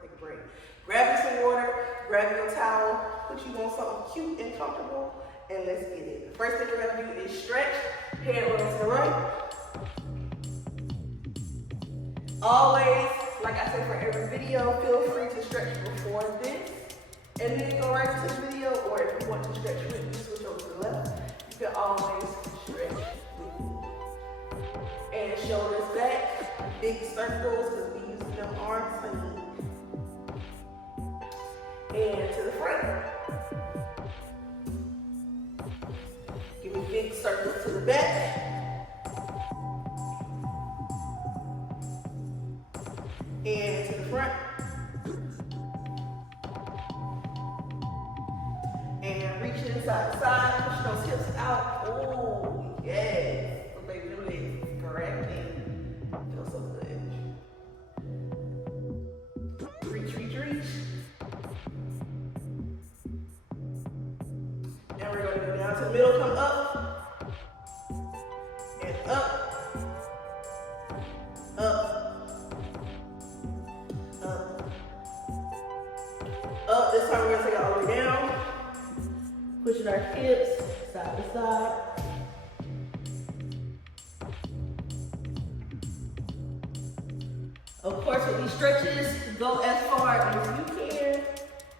take a break. Grab you some water, grab your towel, put you on something cute and comfortable, and let's get it. The first thing we're gonna do is stretch, head roll to the right. Always, like I say for every video, feel free to stretch before this, and then go right to the video, or if you want to stretch with me, switch over to the left. You can always stretch with me. And shoulders back, big circles, because we use them arms, honey. And to the front. Give me big circles to the back. And to the front. And reach inside to side, push those hips out. Oh, yes. So baby, them legs correcting. Feels so good. Reach, reach, reach. Now we're going to go down to the middle, come up. And up. Up. Up, this time we're gonna take it all the way down. Pushing our hips side to side. Of course, with these stretches, go as far as you can.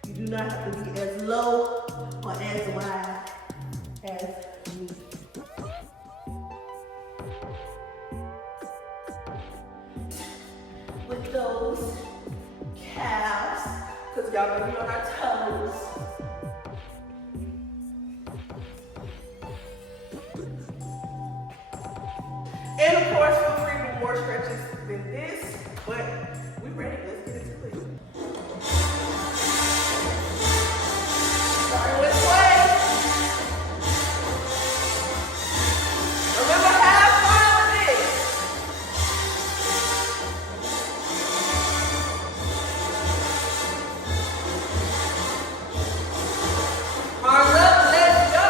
You do not have to be as low or as wide as me. With those calves, because y'all gonna be on our toes. And of course, feel free to do more stretches than this, but we ready. Let's get into it. Starting with play. Remember, have fun with it. Arms up, let's go.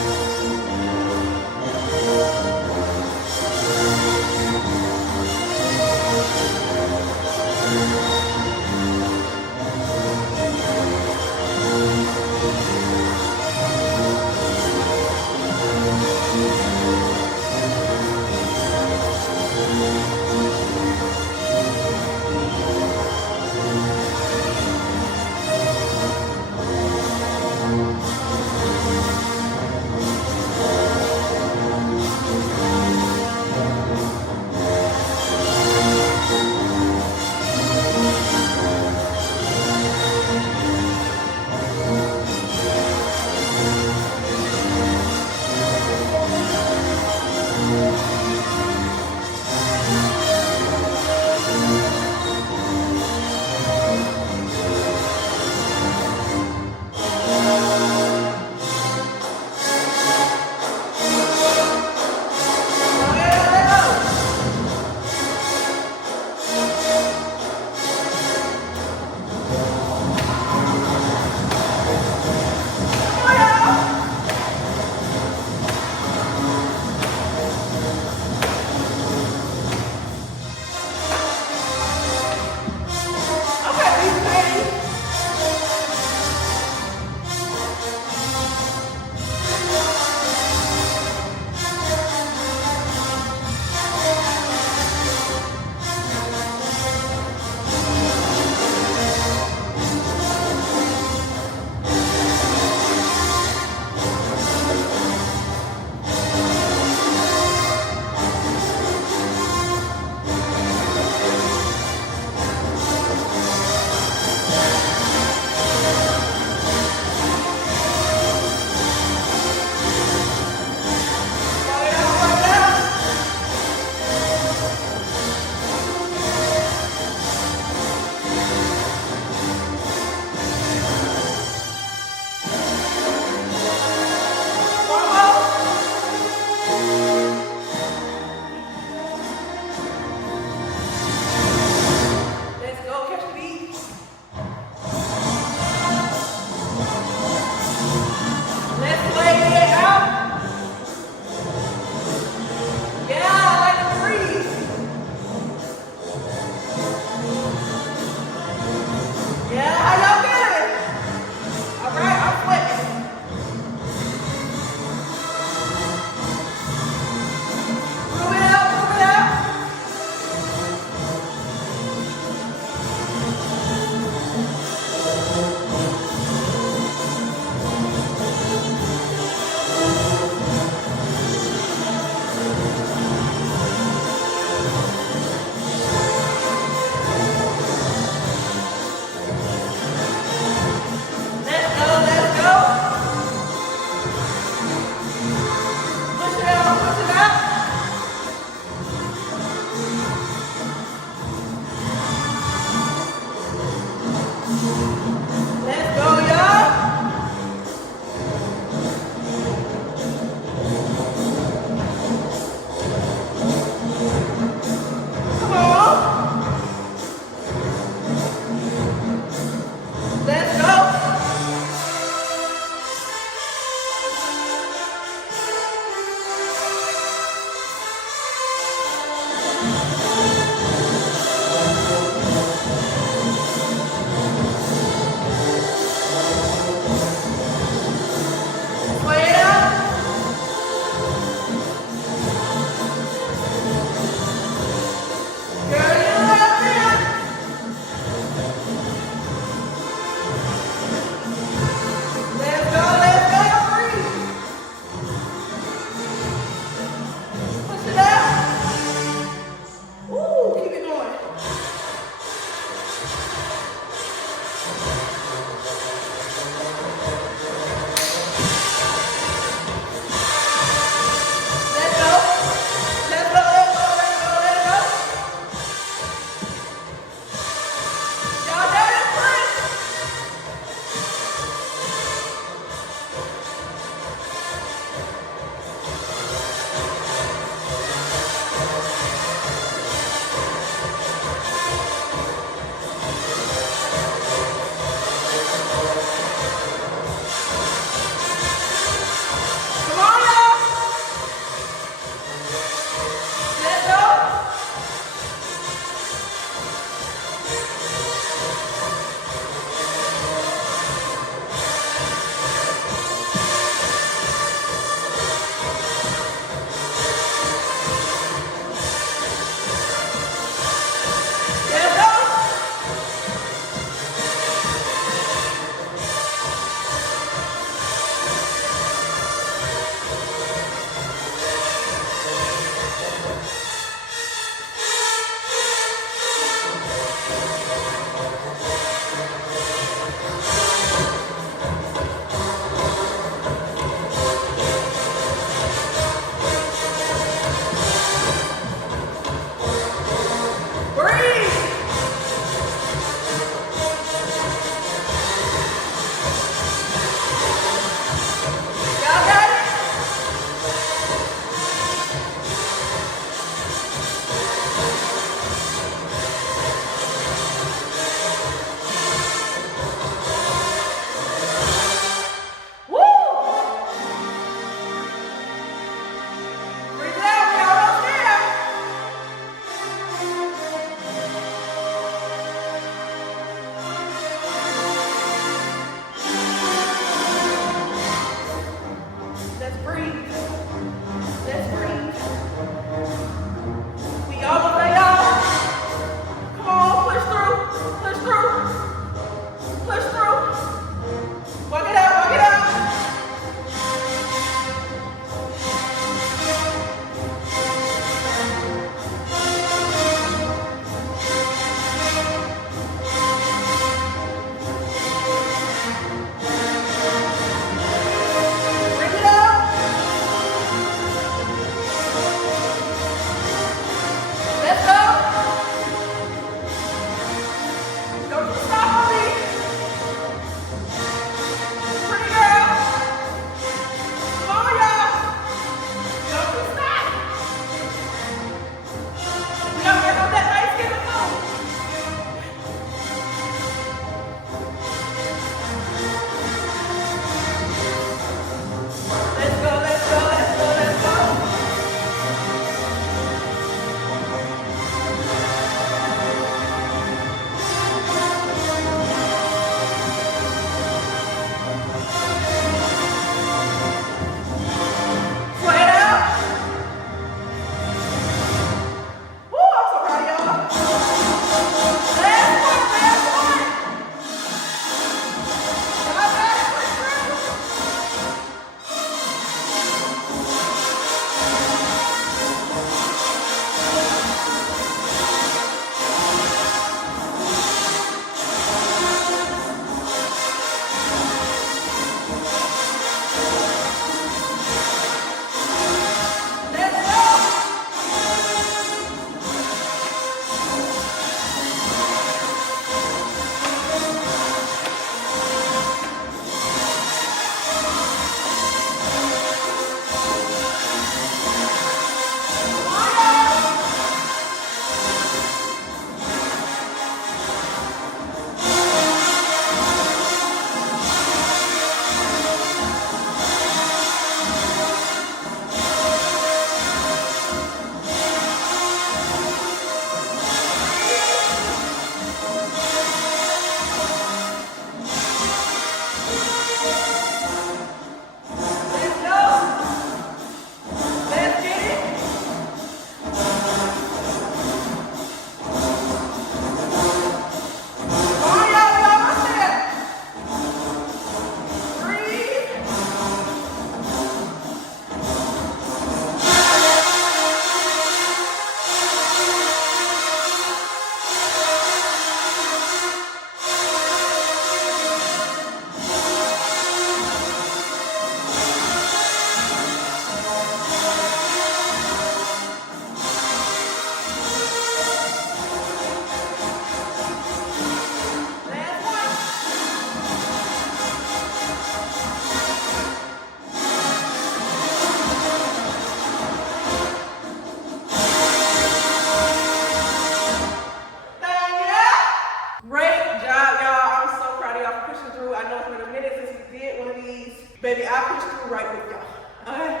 Baby, I pushed through right with y'all. Alright?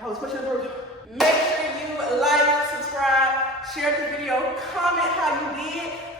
I was pushing through. Make sure you like, subscribe, share the video, comment how you did.